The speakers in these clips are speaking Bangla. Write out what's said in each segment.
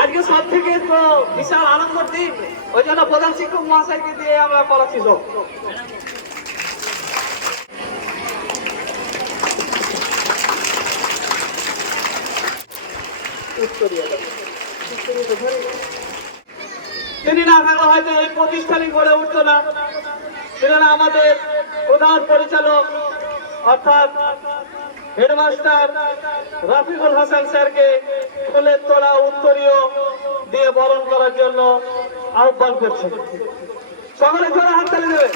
আজকে সব থেকে তো বিশাল আনন্দের দিন। ওই জন্য প্রধান শিক্ষক মহাশয়কে দিয়ে আমরা করাচ্ছি সব তিনি না থাকলে হয়তো এই প্রতিষ্ঠানই গড়ে উঠতো না। ছিলেন আমাদের প্রধান পরিচালক, অর্থাৎ হেডমাস্টার রাফিকুল হাসান স্যারকে ফুলের তোলা উত্তরীয় দিয়ে বরণ করার জন্য আহ্বান করছে। সকলে জোরে হাততালি দেবে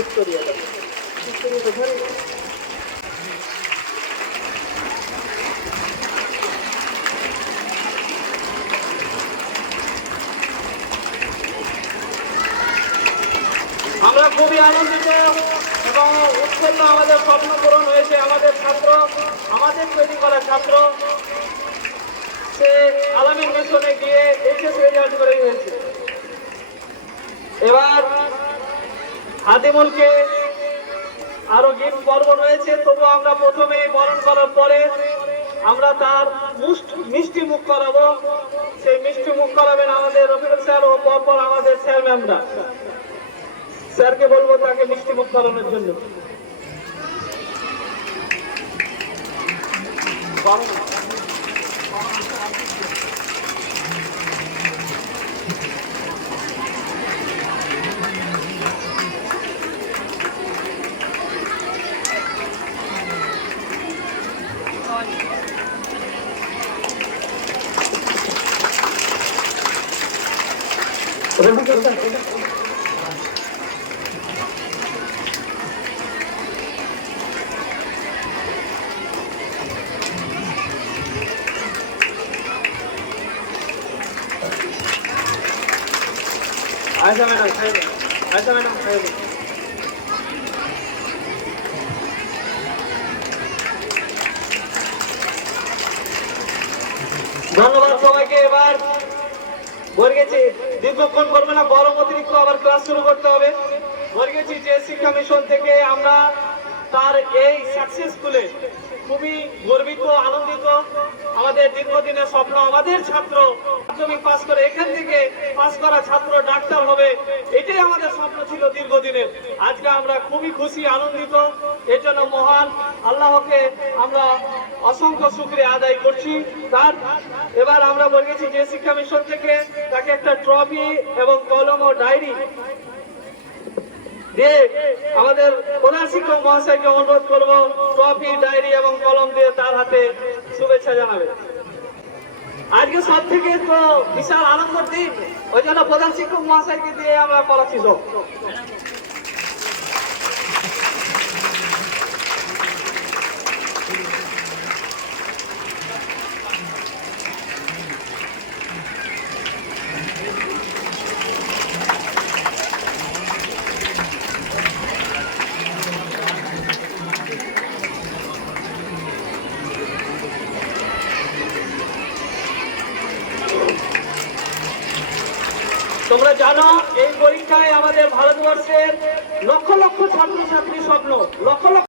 উত্তরীয়। উত্তরীয় আমরা খুবই আনন্দিত এবং উৎফুল্ল আমাদের স্বপ্ন পূরণ হয়েছে, আমাদের ছাত্র, আমাদের তৈরি করা ছাত্র। সে আলামিন মিশনে গিয়ে এইচএস রেজাল্ট করে হয়েছে এবার আদিমুলকে আরও গিফট পর্ব রয়েছে তবু আমরা প্রথমে বরণ করার পরে আমরা তার মিষ্টি মুখ করাবো। সেই মিষ্টি মুখ করাবেন আমাদের রফিকুল স্যার ও পরপর আমাদের স্যার ম্যামরা স্যারকে বলব তাকে মিষ্টি মুখ করানোর জন্য। রফিকুল স্যার? আয়সা ম্যাডাম আচ্ছা ম্যাডাম ধন্যবাদ সবাইকে এবার। বলে গেছি দীর্ঘক্ষণ করবে না গরম অতিরিক্ত আবার ক্লাস শুরু করতে হবে। বলে গেছি যে শিক্ষা মিশন থেকে আমরা তার এই সাকসেসফুলে খুবই গর্বিত, আনন্দিত। আমাদের দীর্ঘদিনের স্বপ্ন, আমাদের ছাত্র। মাধ্যমিক পাস করে এখান থেকে পাস করা ছাত্র, ডাক্তার হবে, এটাই আমাদের স্বপ্ন ছিল দীর্ঘদিনের। আজকে আমরা খুবই খুশি, আনন্দিত। এর জন্য মহান আল্লাহকে আমরা অসংখ্য শুক্রিয়া আদায় করছি। তার এবার আমরা বলে গেছি যে শিক্ষা মিশন থেকে তাকে একটা ট্রফি এবং কলম ও ডায়েরি দিয়ে আমাদের প্রধান শিক্ষক মহাশয়কে অনুরোধ করব, ট্রফি, ডায়েরি এবং কলম দিয়ে তার হাতে শুভেচ্ছা জানাবে। আজকে সব থেকে তো বিশাল আনন্দের দিন, ওই জন্য প্রধান শিক্ষক মহাশয়কে দিয়ে আমরা করাচ্ছি সব। তোমরা জানো এই পরীক্ষায় আমাদের ভারতবর্ষের লক্ষ লক্ষ ছাত্রছাত্রী স্বপ্ন লক্ষ লক্ষ